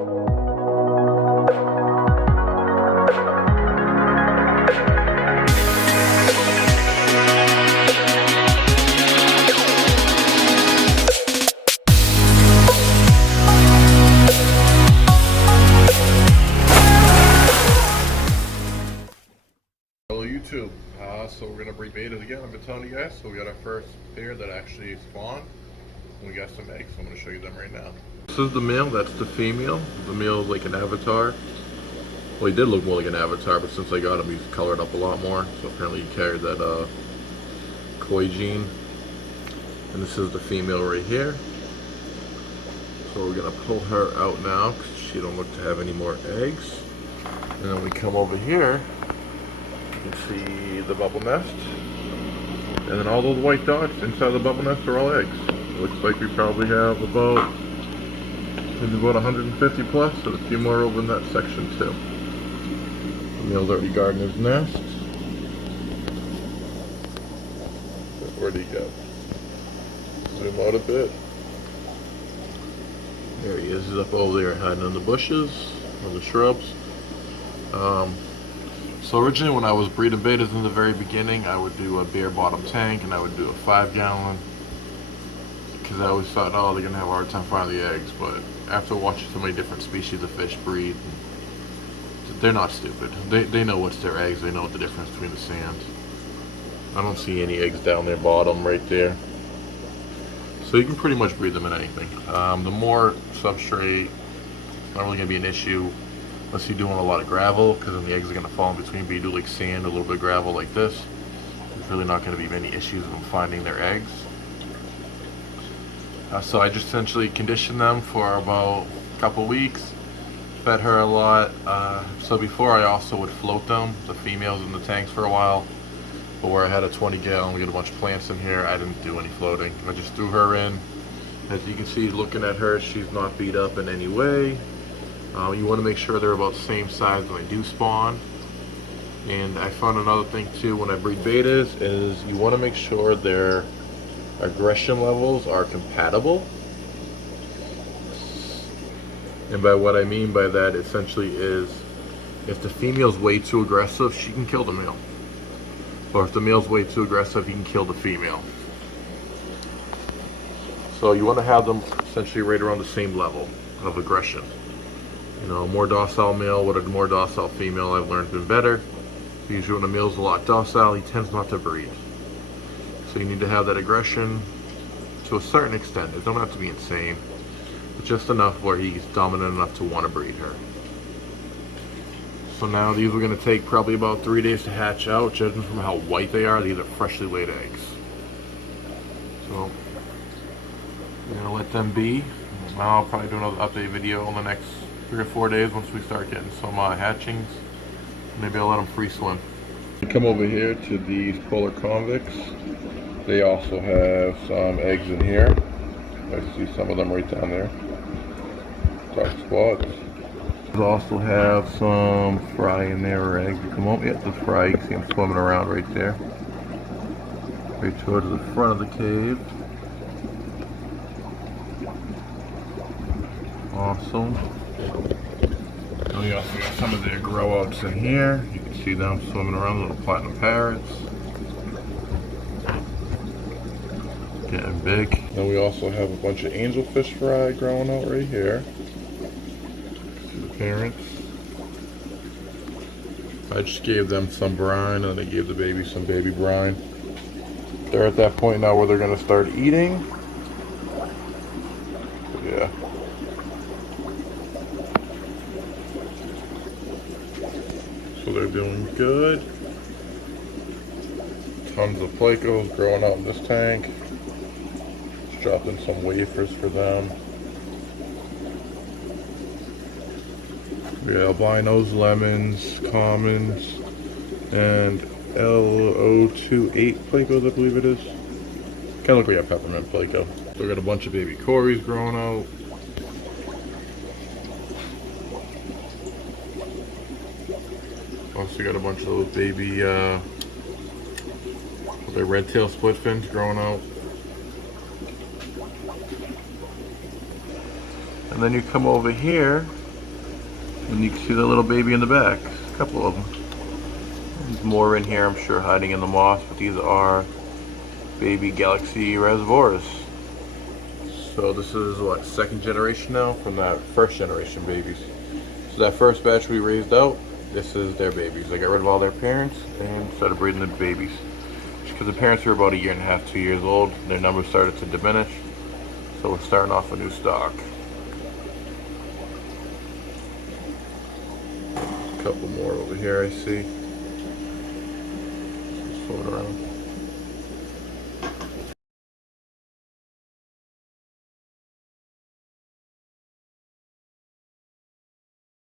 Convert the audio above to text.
Hello YouTube, so we're gonna breed betas again. I've been telling you guys. So we got our first pair that actually spawned, and we got some eggs. So I'm gonna show you them right now. This is the male. That's the female. The male is like an avatar. Well, he did look more like an avatar, but since I got him, he's colored up a lot more. So apparently he carried that koi gene. And this is the female right here. So we're gonna pull her out now because she don't look to have any more eggs. And then we come over here. You can see the bubble nest, and then all those white dots inside the bubble nest are all eggs. Looks like we probably have about maybe about 150 plus, and a few more over in that section too. The male's already guarding his nest. Where'd he go? Zoom out a bit. There he is. He's up over there hiding in the bushes or the shrubs. So originally when I was breeding betas in the very beginning, I would do a bare bottom tank and I would do a 5-gallon, because I always thought, oh, they're gonna have a hard time finding the eggs. But after watching so many different species of fish breed, they're not stupid. They know what's their eggs. They know what the difference between the sands. I don't see any eggs down their bottom right there. So you can pretty much breed them in anything. The more substrate, not really gonna be an issue. Unless you're doing a lot of gravel, because then the eggs are going to fall in between. But you do like sand, a little bit of gravel like this, there's really not going to be many issues with them finding their eggs. So I just essentially conditioned them for about a couple weeks, fed her a lot. So before I also would float them, the females in the tanks for a while. But where I had a 20-gallon, we had a bunch of plants in here, I didn't do any floating. I just threw her in. As you can see, looking at her, she's not beat up in any way. You want to make sure they're about the same size when they do spawn. And I found another thing too when I breed betas is you want to make sure their aggression levels are compatible. And by what I mean by that essentially is if the female's way too aggressive, she can kill the male. Or if the male's way too aggressive, he can kill the female. So you want to have them essentially right around the same level of aggression. You know, more docile male with a more docile female, I've learned been better. Usually when a male's a lot docile, he tends not to breed. So you need to have that aggression to a certain extent. It don't have to be insane, but just enough where he's dominant enough to want to breed her. So now these are going to take probably about 3 days to hatch out, judging from how white they are. These are freshly laid eggs. So we're going to let them be. Now I'll probably do another update video in the next 3 or 4 days once we start getting some hatchings. Maybe I'll let them free swim. Come over here to these polar convicts. They also have some eggs in here. I see some of them right down there. Dark spots. They also have some fry in there, or eggs. Come on, yeah, the fry. You can see them swimming around right there. Right towards the front of the cave. Awesome. And we also got some of their grow outs in here. You can see them swimming around, little platinum parrots. Getting big. Then we also have a bunch of angelfish fry growing out right here. See the parents. I just gave them some brine and I gave the baby some baby brine. They're at that point now where they're going to start eating. Yeah. So they're doing good. Tons of plecos growing out in this tank. Just dropped in some wafers for them. Yeah, albinos, lemons, commons, and L028 plecos, I believe it is. Kind of look like a peppermint pleco. So we got a bunch of baby cories growing out. Also got a bunch of those baby the red tail split fins growing out. And then you come over here And you can see the little baby in the back. A couple of them. There's more in here, I'm sure, hiding in the moss, but these are baby Galaxy reservoirs. So this is what, second generation now from that first generation babies. So that first batch we raised out, this is their babies. They got rid of all their parents and started breeding the babies. Because the parents were about 1.5 years, 2 years old, their numbers started to diminish. So we're starting off a new stock. A couple more over here I see. Just float around.